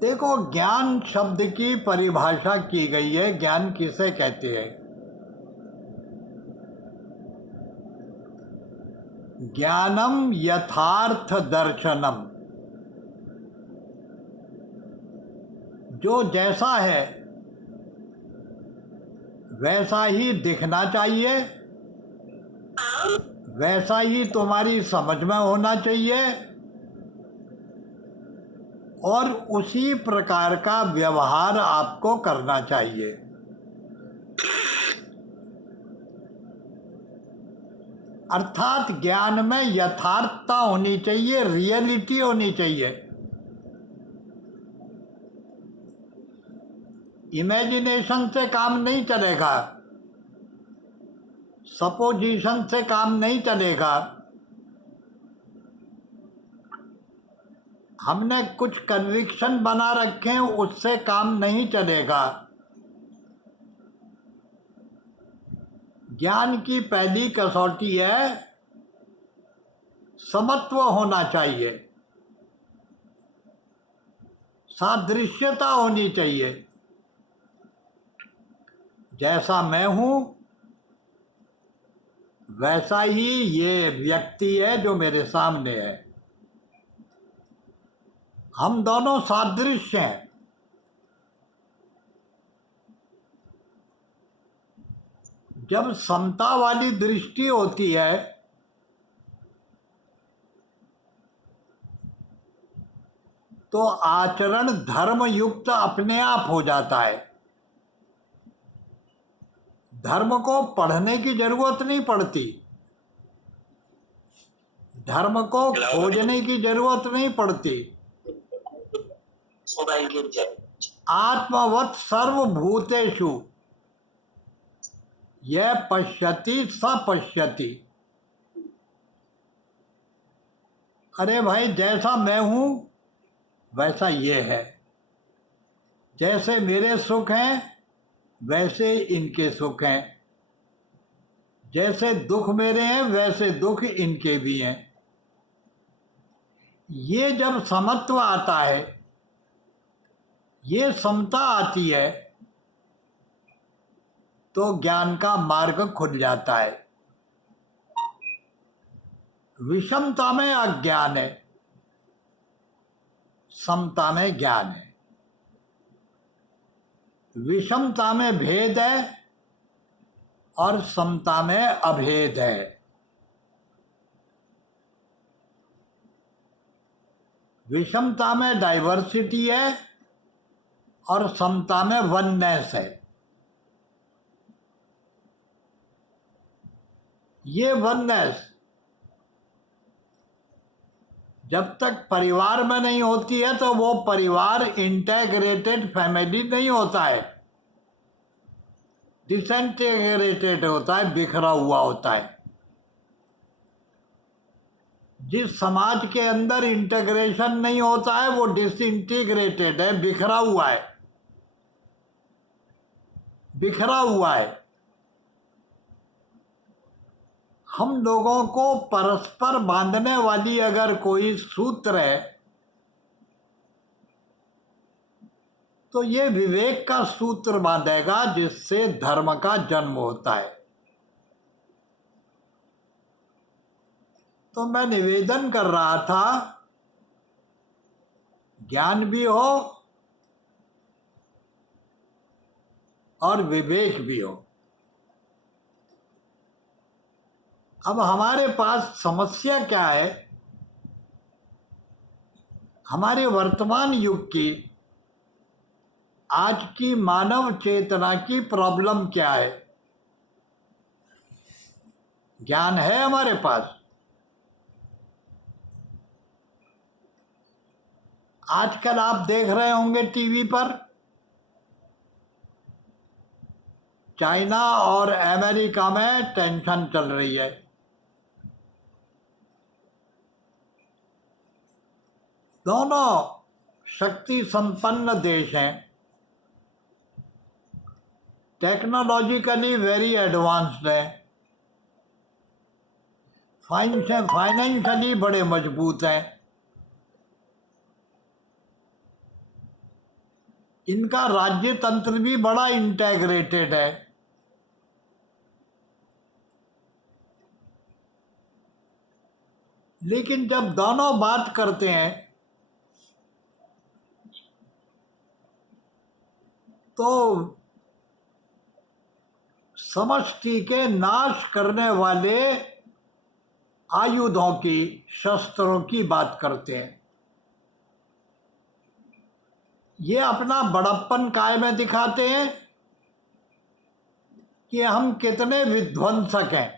देखो, ज्ञान शब्द की परिभाषा की गई है। ज्ञान किसे कहते हैं? ज्ञानम यथार्थ दर्शनम। जो जैसा है वैसा ही दिखना चाहिए, वैसा ही तुम्हारी समझ में होना चाहिए और उसी प्रकार का व्यवहार आपको करना चाहिए। अर्थात ज्ञान में यथार्थता होनी चाहिए, रियलिटी होनी चाहिए। इमेजिनेशन से काम नहीं चलेगा, सपोजिशन से काम नहीं चलेगा। हमने कुछ कन्विक्शन बना रखे हैं, उससे काम नहीं चलेगा। ज्ञान की पहली कसौटी है समत्व होना चाहिए, सादृश्यता होनी चाहिए। जैसा मैं हूं वैसा ही ये व्यक्ति है जो मेरे सामने है। हम दोनों सादृश्य हैं। जब समता वाली दृष्टि होती है तो आचरण धर्म युक्त अपने आप हो जाता है। धर्म को पढ़ने की जरूरत नहीं पड़ती, धर्म को खोजने की जरूरत नहीं पड़ती। आत्मवत् सर्वभूतेषु यह पश्यति स पश्यति। अरे भाई, जैसा मैं हूं वैसा ये है। जैसे मेरे सुख हैं वैसे इनके सुख हैं, जैसे दुख मेरे हैं वैसे दुख इनके भी हैं। ये जब समत्व आता है, ये समता आती है, तो ज्ञान का मार्ग खुल जाता है। विषमता में अज्ञान है, समता में ज्ञान है। विषमता में भेद है और समता में अभेद है। विषमता में डाइवर्सिटी है और समता में वननेस है। ये वननेस जब तक परिवार में नहीं होती है तो वो परिवार इंटेग्रेटेड फैमिली नहीं होता है, डिसइंटीग्रेटेड होता है, बिखरा हुआ होता है। जिस समाज के अंदर इंटीग्रेशन नहीं होता है वो डिसइंटीग्रेटेड है, बिखरा हुआ है, बिखरा हुआ है। हम लोगों को परस्पर बांधने वाली अगर कोई सूत्र है तो ये विवेक का सूत्र बांधेगा जिससे धर्म का जन्म होता है। तो मैं निवेदन कर रहा था, ज्ञान भी हो और विवेक भी हो। अब हमारे पास समस्या क्या है? हमारे वर्तमान युग की, आज की मानव चेतना की प्रॉब्लम क्या है? ज्ञान है हमारे पास, आजकल आप देख रहे होंगे टीवी पर चाइना और अमेरिका में टेंशन चल रही है। दोनों शक्ति संपन्न देश हैं, टेक्नोलॉजिकली वेरी एडवांस्ड हैं, फाइनेंशियली बड़े मजबूत हैं, इनका राज्य तंत्र भी बड़ा इंटेग्रेटेड है। लेकिन जब दोनों बात करते हैं तो समष्टि के नाश करने वाले आयुधों की, शस्त्रों की बात करते हैं। ये अपना बड़प्पन काय में दिखाते हैं कि हम कितने विध्वंसक हैं,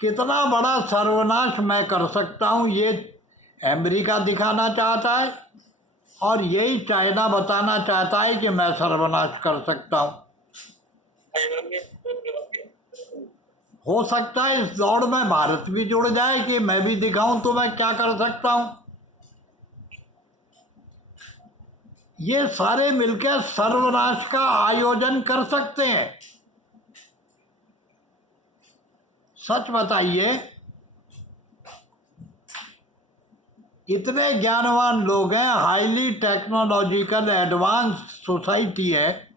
कितना बड़ा सर्वनाश मैं कर सकता हूँ। ये अमेरिका दिखाना चाहता है और यही चाइना बताना चाहता है कि मैं सर्वनाश कर सकता हूँ। हो सकता है इस दौड़ में भारत भी जुड़ जाए कि मैं भी दिखाऊं तो मैं क्या कर सकता हूं। ये सारे मिलकर सर्वनाश का आयोजन कर सकते हैं। सच बताइए, इतने ज्ञानवान लोग हैं, हाईली टेक्नोलॉजिकल एडवांस सोसाइटी है,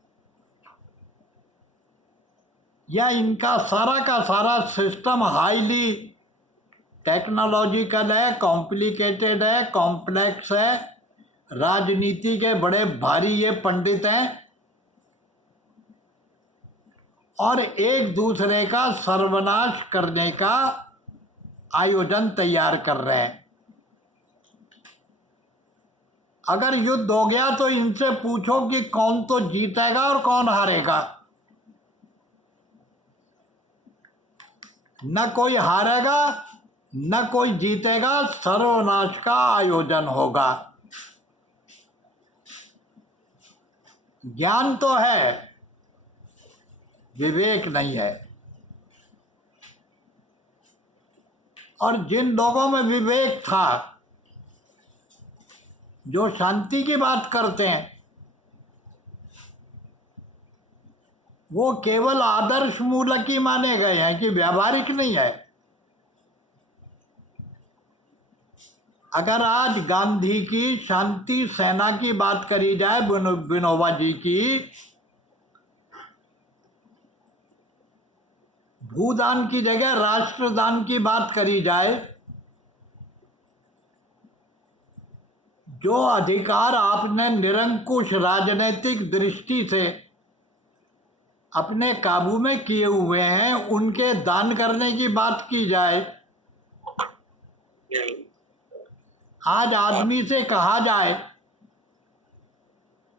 या इनका सारा का सारा सिस्टम हाईली टेक्नोलॉजिकल है, कॉम्प्लिकेटेड है, कॉम्प्लेक्स है, राजनीति के बड़े भारी ये पंडित हैं और एक दूसरे का सर्वनाश करने का आयोजन तैयार कर रहे हैं। अगर युद्ध हो गया तो इनसे पूछो कि कौन तो जीतेगा और कौन हारेगा। न कोई हारेगा न कोई जीतेगा, सर्वनाश का आयोजन होगा। ज्ञान तो है, विवेक नहीं है। और जिन लोगों में विवेक था, जो शांति की बात करते हैं, वो केवल आदर्श मूलक ही माने गए हैं कि व्यावहारिक नहीं है। अगर आज गांधी की शांति सेना की बात करी जाए, विनोबा जी की, भूदान की जगह राष्ट्रदान की बात करी जाए, जो अधिकार आपने निरंकुश राजनीतिक दृष्टि से अपने काबू में किए हुए हैं, उनके दान करने की बात की जाए, आज आदमी से कहा जाए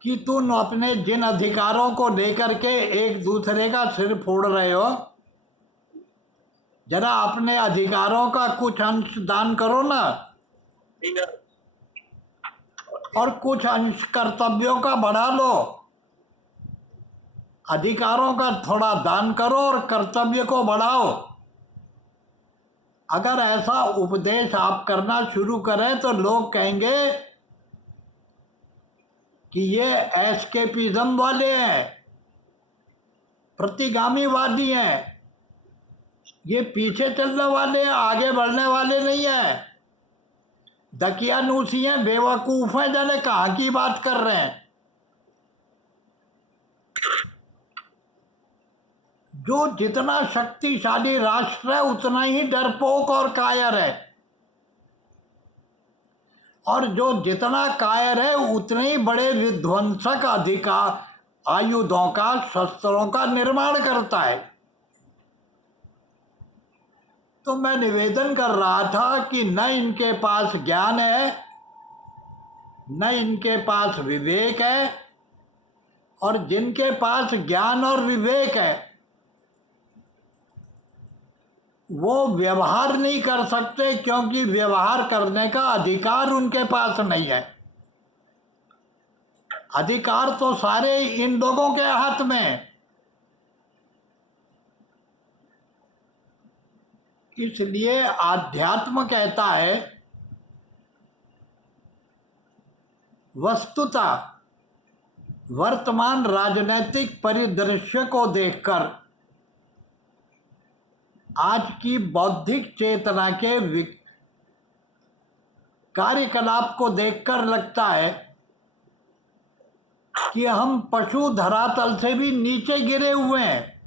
कि तुम अपने जिन अधिकारों को लेकर के एक दूसरे का सिर फोड़ रहे हो, जरा अपने अधिकारों का कुछ अंश दान करो ना, और कुछ अंश कर्तव्यों का बढ़ा लो। अधिकारों का थोड़ा दान करो और कर्तव्य को बढ़ाओ। अगर ऐसा उपदेश आप करना शुरू करें तो लोग कहेंगे कि ये एस्केपिज्म वाले हैं, प्रतिगामीवादी हैं, ये पीछे चलने वाले हैं, आगे बढ़ने वाले नहीं हैं, दकियानूसी हैं, बेवकूफ हैं, जाने कहाँ की बात कर रहे हैं। जो जितना शक्तिशाली राष्ट्र है उतना ही डरपोक और कायर है, और जो जितना कायर है उतने ही बड़े विध्वंसक अधिकार आयुधों का, शस्त्रों का निर्माण करता है। तो मैं निवेदन कर रहा था कि न इनके पास ज्ञान है, न इनके पास विवेक है, और जिनके पास ज्ञान और विवेक है वो व्यवहार नहीं कर सकते, क्योंकि व्यवहार करने का अधिकार उनके पास नहीं है। अधिकार तो सारे इन लोगों के हाथ में है। इसलिए आध्यात्म कहता है, वस्तुतः वर्तमान राजनीतिक परिदृश्य को देखकर, आज की बौद्धिक चेतना के कार्यकलाप को देखकर लगता है कि हम पशु धरातल से भी नीचे गिरे हुए हैं।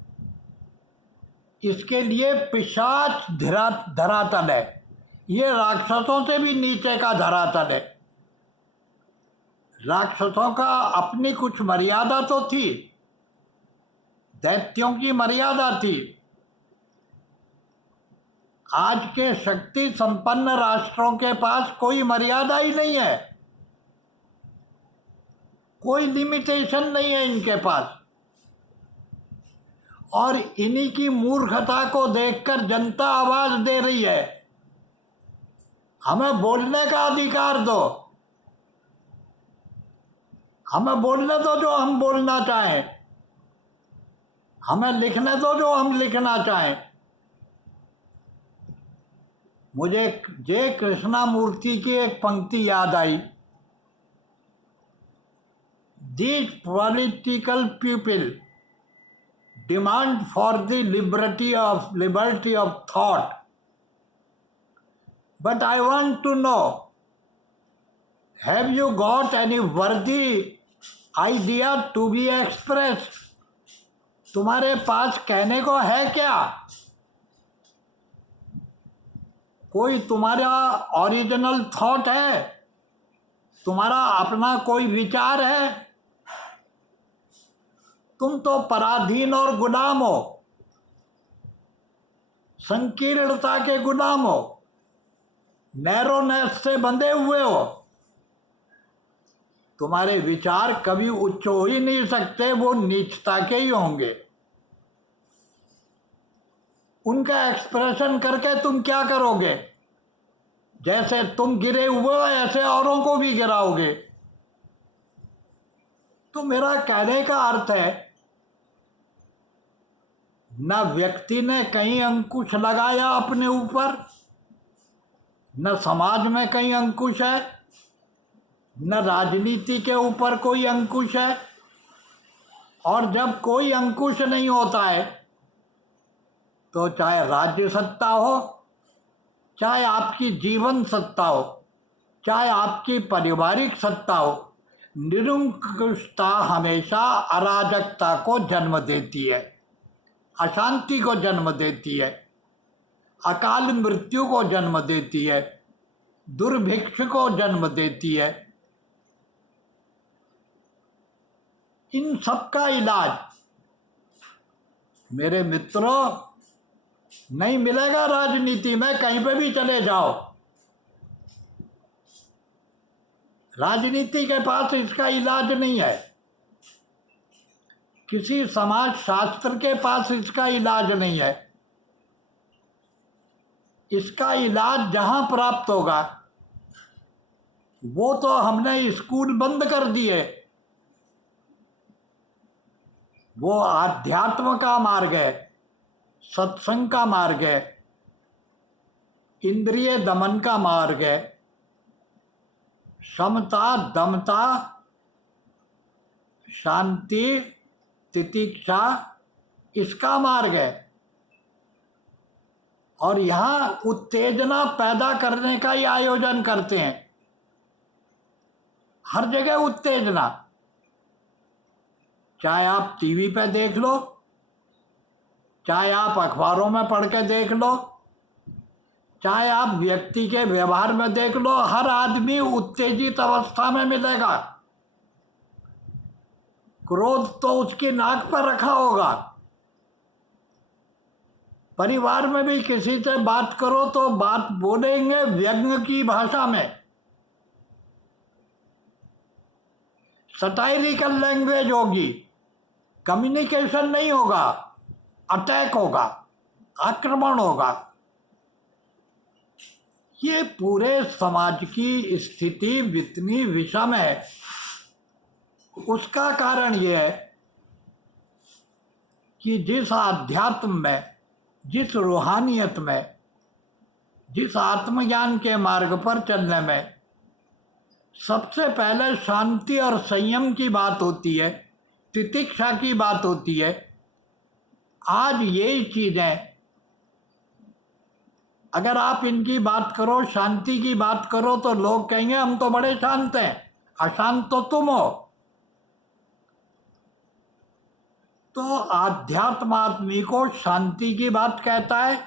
इसके लिए पिशाच धरातल है, ये राक्षसों से भी नीचे का धरातल है। राक्षसों का अपनी कुछ मर्यादा तो थी, दैत्यों की मर्यादा थी। आज के शक्ति संपन्न राष्ट्रों के पास कोई मर्यादा ही नहीं है, कोई लिमिटेशन नहीं है इनके पास। और इन्हीं की मूर्खता को देखकर जनता आवाज दे रही है, हमें बोलने का अधिकार दो, हमें बोलने दो जो हम बोलना चाहें, हमें लिखने दो जो हम लिखना चाहें। मुझे जे कृष्णमूर्ति की एक पंक्ति याद आई, these political people demand for the liberty of thought, but I want to know, have you got any worthy idea to be expressed? तुम्हारे पास कहने को है क्या? कोई तुम्हारा ओरिजिनल थॉट है? तुम्हारा अपना कोई विचार है? तुम तो पराधीन और गुलाम हो, संकीर्णता के गुलाम हो, नैरोनेस से बंधे हुए हो। तुम्हारे विचार कभी उच्च हो ही नहीं सकते, वो नीचता के ही होंगे। उनका एक्सप्रेशन करके तुम क्या करोगे? जैसे तुम गिरे हुए हो ऐसे औरों को भी गिराओगे। तो मेरा कहने का अर्थ है, न व्यक्ति ने कहीं अंकुश लगाया अपने ऊपर, न समाज में कहीं अंकुश है, न राजनीति के ऊपर कोई अंकुश है। और जब कोई अंकुश नहीं होता है तो चाहे राज्य सत्ता हो, चाहे आपकी जीवन सत्ता हो, चाहे आपकी पारिवारिक सत्ता हो, निरंकुशता हमेशा अराजकता को जन्म देती है, अशांति को जन्म देती है, अकाल मृत्यु को जन्म देती है, दुर्भिक्ष को जन्म देती है। इन सब का इलाज मेरे मित्रों नहीं मिलेगा राजनीति में। कहीं पे भी चले जाओ, राजनीति के पास इसका इलाज नहीं है, किसी समाज शास्त्र के पास इसका इलाज नहीं है। इसका इलाज जहां प्राप्त होगा, वो तो हमने स्कूल बंद कर दिए। वो आध्यात्म का मार्ग है, सत्संग का मार्ग है, इंद्रिय दमन का मार्ग है, समता, दमता, शांति, तितिक्षा, इसका मार्ग है। और यहाँ उत्तेजना पैदा करने का ही आयोजन करते हैं, हर जगह उत्तेजना। चाहे आप टीवी पे देख लो, चाहे आप अखबारों में पढ़ के देख लो, चाहे आप व्यक्ति के व्यवहार में देख लो, हर आदमी उत्तेजित अवस्था में मिलेगा। क्रोध तो उसकी नाक पर रखा होगा। परिवार में भी किसी से बात करो तो बात बोलेंगे व्यंग्य की भाषा में, सटायरिकल लैंग्वेज होगी, कम्युनिकेशन नहीं होगा, अटैक होगा, आक्रमण होगा। ये पूरे समाज की स्थिति इतनी विषम है। उसका कारण ये है कि जिस आध्यात्म में, जिस रूहानियत में, जिस आत्मज्ञान के मार्ग पर चलने में सबसे पहले शांति और संयम की बात होती है, तितिक्षा की बात होती है, आज यही चीज़ें अगर आप इनकी बात करो, शांति की बात करो, तो लोग कहेंगे हम तो बड़े शांत हैं, अशांत तो तुम हो। तो आध्यात्म आदमी को शांति की बात कहता है,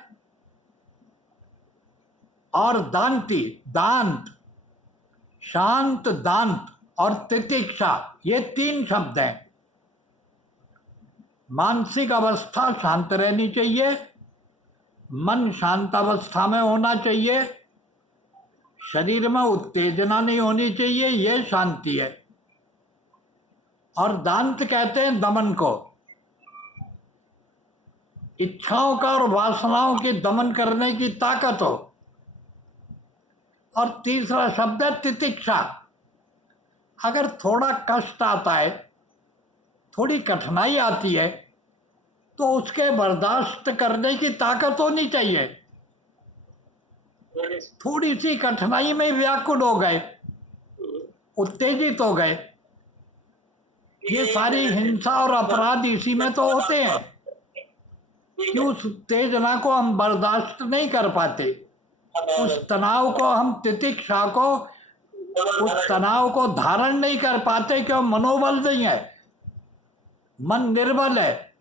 और दांति, दांत, शांत दांत और तितिक्षा, ये 3 शब्द हैं। मानसिक अवस्था शांत रहनी चाहिए, मन शांत अवस्था में होना चाहिए, शरीर में उत्तेजना नहीं होनी चाहिए, ये शांति है। और दांत कहते हैं दमन को, इच्छाओं का और वासनाओं की दमन करने की ताकत हो। और तीसरा शब्द है तितिक्षा। अगर थोड़ा कष्ट आता है, थोड़ी कठिनाई आती है, तो उसके बर्दाश्त करने की ताकत होनी चाहिए। थोड़ी सी कठिनाई में व्याकुल हो गए, उत्तेजित हो गए, ये सारी हिंसा और अपराध इसी में तो होते हैं कि उस उत्तेजना को हम बर्दाश्त नहीं कर पाते, उस तनाव को हम, तितिक्षा को, उस तनाव को धारण नहीं कर पाते, क्यों? मनोबल नहीं है, मन निर्बल है,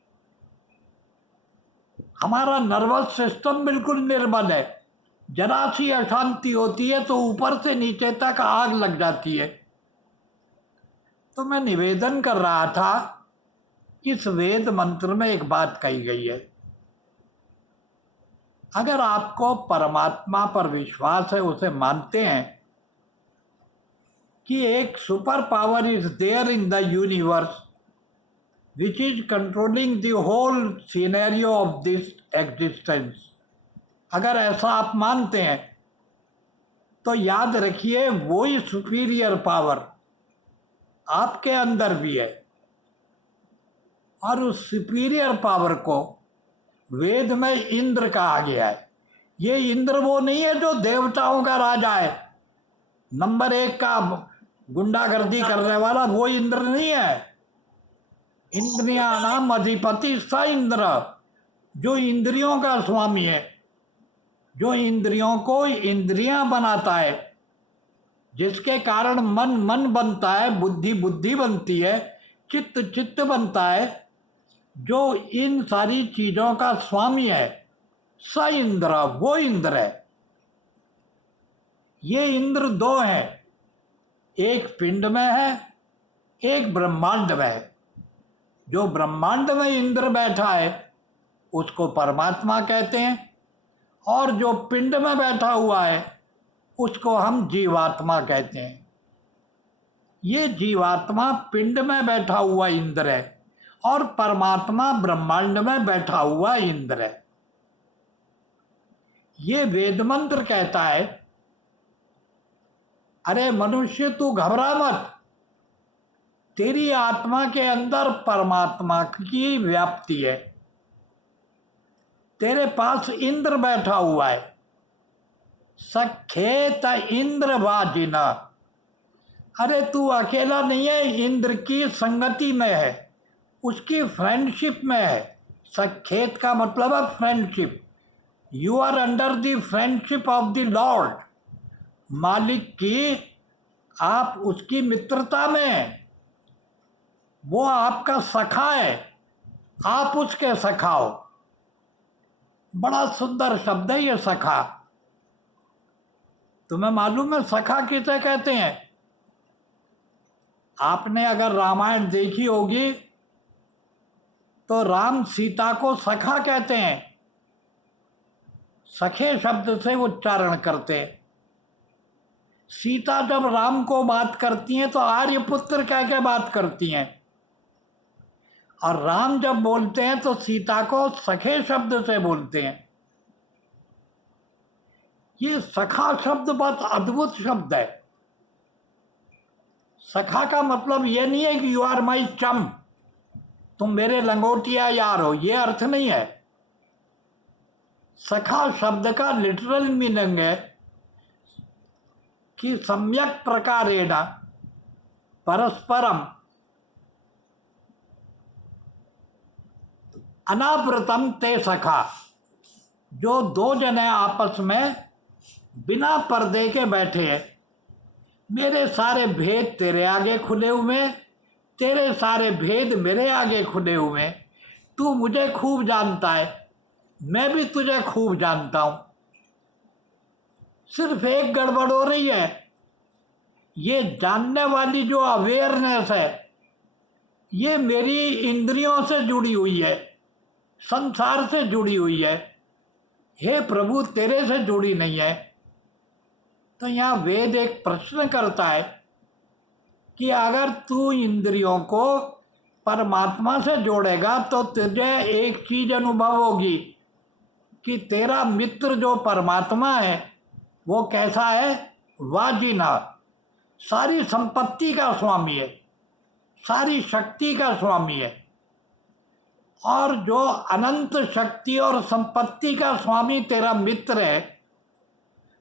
हमारा नर्वस सिस्टम बिल्कुल निर्बल है। जरा सी अशांति होती है तो ऊपर से नीचे तक आग लग जाती है। तो मैं निवेदन कर रहा था, इस वेद मंत्र में एक बात कही गई है, अगर आपको परमात्मा पर विश्वास है, उसे मानते हैं कि एक super power is there in the universe which is controlling the whole scenario of this existence, अगर ऐसा आप मानते हैं तो याद रखिए वही सुपीरियर पावर आपके अंदर भी है। और उस सुपीरियर पावर को वेद में इंद्र कहा गया है। ये इंद्र वो नहीं है जो देवताओं का राजा है, नंबर 1 का गुंडागर्दी करने वाला, वो इंद्र नहीं है। इंद्रियाणाम अधिपति स इंद्र, जो इंद्रियों का स्वामी है, जो इंद्रियों को इंद्रियां बनाता है, जिसके कारण मन मन बनता है, बुद्धि बुद्धि बनती है, चित्त चित्त बनता है, जो इन सारी चीजों का स्वामी है, स इंद्र, वो इंद्र है। ये इंद्र 2 हैं, एक पिंड में है, एक ब्रह्मांड में है। जो ब्रह्मांड में इंद्र बैठा है उसको परमात्मा कहते हैं, और जो पिंड में बैठा हुआ है उसको हम जीवात्मा कहते हैं। ये जीवात्मा पिंड में बैठा हुआ इंद्र है और परमात्मा ब्रह्मांड में बैठा हुआ इंद्र है। ये वेद मंत्र कहता है, अरे मनुष्य तू घबरा मत, तेरी आत्मा के अंदर परमात्मा की व्याप्ति है, तेरे पास इंद्र बैठा हुआ है। सखेत इंद्र वाजिना, अरे तू अकेला नहीं है, इंद्र की संगति में है, उसकी फ्रेंडशिप में है। सखेत का मतलब है friendship. You are under the friendship of the lord, मालिक की आप उसकी मित्रता में हैं, वो आपका सखा है, आप उसके सखा हो। बड़ा सुंदर शब्द है ये सखा। तुम्हें मालूम है सखा किसे कहते हैं? आपने अगर रामायण देखी होगी तो राम सीता को सखा कहते हैं, सखे शब्द से उच्चारण करते हैं। सीता जब राम को बात करती हैं तो आर्यपुत्र कह के बात करती हैं, और राम जब बोलते हैं तो सीता को सखे शब्द से बोलते हैं। ये सखा शब्द बहुत अद्भुत शब्द है। सखा का मतलब ये नहीं है कि यू आर माई चम, तुम मेरे लंगोटिया यार हो, ये अर्थ नहीं है। सखा शब्द का लिटरल मीनिंग है कि सम्यक प्रकारेण परस्परम अनावृतम ते सखा, जो 2 जने आपस में बिना पर्दे के बैठे हैं। मेरे सारे भेद तेरे आगे खुले हुए, तेरे सारे भेद मेरे आगे खुले हुए, तू मुझे खूब जानता है, मैं भी तुझे खूब जानता हूँ। सिर्फ एक गड़बड़ हो रही है, ये जानने वाली जो अवेयरनेस है ये मेरी इंद्रियों से जुड़ी हुई है, संसार से जुड़ी हुई है। हे प्रभु, तेरे से जुड़ी नहीं है। तो यहाँ वेद एक प्रश्न करता है कि अगर तू इंद्रियों को परमात्मा से जोड़ेगा तो तुझे एक चीज अनुभव होगी कि तेरा मित्र जो परमात्मा है वो कैसा है? वाजिना, सारी संपत्ति का स्वामी है, सारी शक्ति का स्वामी है। और जो अनंत शक्ति और संपत्ति का स्वामी तेरा मित्र है,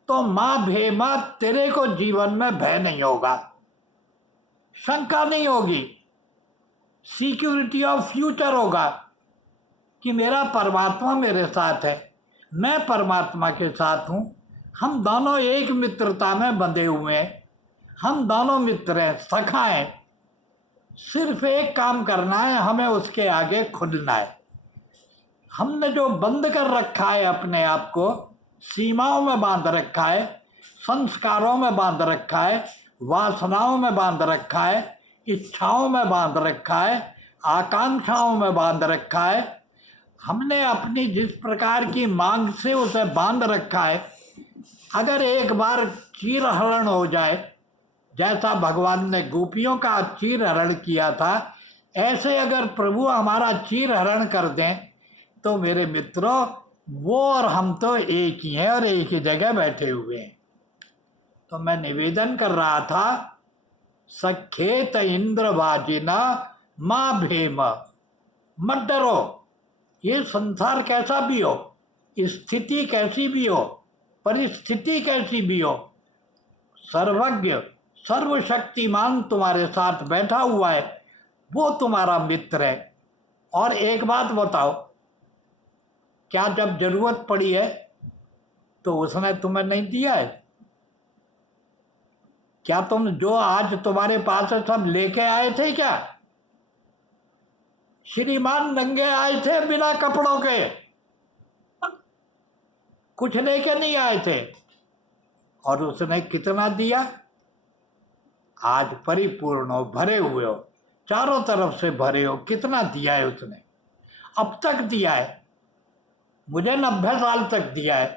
तो माँ भेमा, तेरे को जीवन में भय नहीं होगा, शंका नहीं होगी, सिक्योरिटी ऑफ फ्यूचर होगा कि मेरा परमात्मा मेरे साथ है, मैं परमात्मा के साथ हूँ। हम दोनों एक मित्रता में बंधे हुए हैं, हम दोनों मित्र हैं, सखा हैं। सिर्फ एक काम करना है, हमें उसके आगे खुलना है। हमने जो बंद कर रखा है अपने आप को, सीमाओं में बांध रखा है, संस्कारों में बांध रखा है, वासनाओं में बांध रखा है, इच्छाओं में बांध रखा है, आकांक्षाओं में बांध रखा है। हमने अपनी जिस प्रकार की मांग से उसे बांध रखा है, अगर एक बार चीरहरण हो जाए, जैसा भगवान ने गोपियों का चीरहरण किया था, ऐसे अगर प्रभु हमारा चीरहरण कर दें तो मेरे मित्रों, वो और हम तो एक ही हैं और एक ही जगह बैठे हुए हैं। तो मैं निवेदन कर रहा था, सखेत इंद्रवाजिना माँ भेम, मत डरो। ये संसार कैसा भी हो, स्थिति कैसी भी हो, परिस्थिति कैसी भी हो, सर्वज्ञ सर्वशक्तिमान तुम्हारे साथ बैठा हुआ है, वो तुम्हारा मित्र है। और एक बात बताओ, क्या जब जरूरत पड़ी है तो उसने तुम्हें नहीं दिया है? क्या तुम जो आज तुम्हारे पास है सब लेके आए थे क्या? श्रीमान नंगे आए थे बिना कपड़ों के, कुछ लेके नहीं आए थे। और उसने कितना दिया? आज परिपूर्ण हो, भरे हुए हो, चारों तरफ से भरे हो। कितना दिया है उसने? अब तक दिया है, मुझे 90 साल तक दिया है,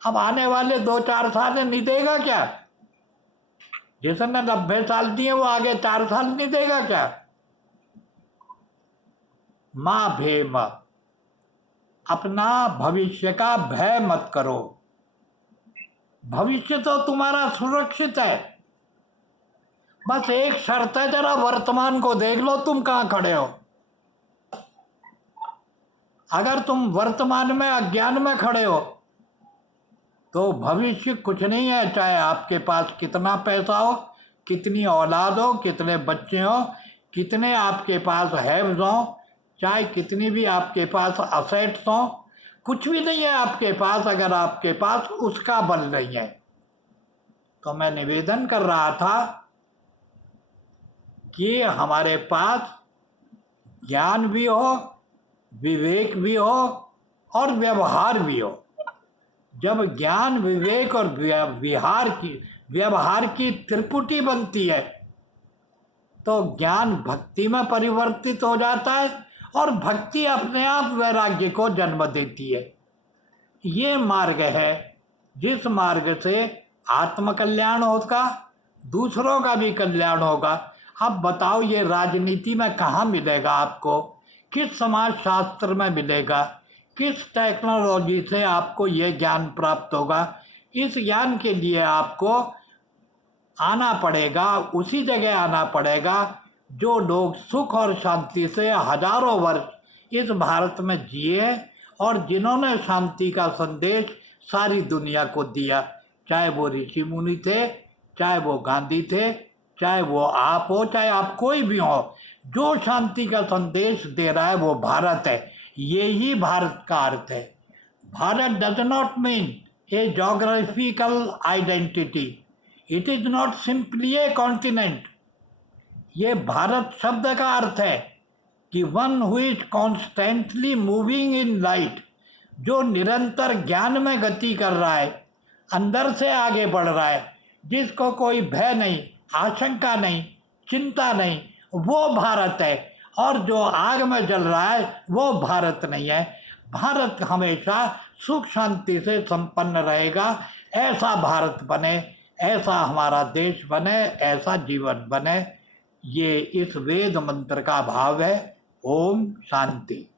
अब आने वाले 2-4 साल नहीं देगा क्या? जिसने 90 साल दिए वो आगे 4 साल नहीं देगा क्या? माँ भेम, अपना भविष्य का भय मत करो। भविष्य तो तुम्हारा सुरक्षित है, बस एक शर्त है, जरा वर्तमान को देख लो, तुम कहाँ खड़े हो। अगर तुम वर्तमान में अज्ञान में खड़े हो तो भविष्य कुछ नहीं है। चाहे आपके पास कितना पैसा हो, कितनी औलाद हो, कितने बच्चे हो, कितने आपके पास हैव्स हो, चाहे कितनी भी आपके पास असेट्स हो, कुछ भी नहीं है आपके पास अगर आपके पास उसका बल नहीं है। तो मैं निवेदन कर रहा था कि हमारे पास ज्ञान भी हो, विवेक भी हो और व्यवहार भी हो। जब ज्ञान, विवेक और व्यवहार की त्रिपुटी बनती है तो ज्ञान भक्ति में परिवर्तित हो जाता है और भक्ति अपने आप वैराग्य को जन्म देती है। ये मार्ग है जिस मार्ग से आत्मकल्याण होगा, दूसरों का भी कल्याण होगा। अब बताओ, ये राजनीति में कहाँ मिलेगा आपको? किस समाज शास्त्र में मिलेगा? किस टेक्नोलॉजी से आपको ये ज्ञान प्राप्त होगा? इस ज्ञान के लिए आपको आना पड़ेगा, उसी जगह आना पड़ेगा जो लोग सुख और शांति से हजारों वर्ष इस भारत में जिए और जिन्होंने शांति का संदेश सारी दुनिया को दिया। चाहे वो ऋषि मुनि थे, चाहे वो गांधी थे, चाहे वो आप हो, चाहे आप कोई भी हो, जो शांति का संदेश दे रहा है वो भारत है। ये ही भारत का अर्थ है। Bharat does not mean A geographical identity, it is not simply A continent. ये भारत शब्द का अर्थ है कि one who is constantly moving in light, जो निरंतर ज्ञान में गति कर रहा है, अंदर से आगे बढ़ रहा है, जिसको कोई भय नहीं, आशंका नहीं, चिंता नहीं, वो भारत है। और जो आग में जल रहा है वो भारत नहीं है। भारत हमेशा सुख शांति से संपन्न रहेगा। ऐसा भारत बने, ऐसा हमारा देश बने, ऐसा जीवन बने। ये इस वेद मंत्र का भाव है। ओम शांति।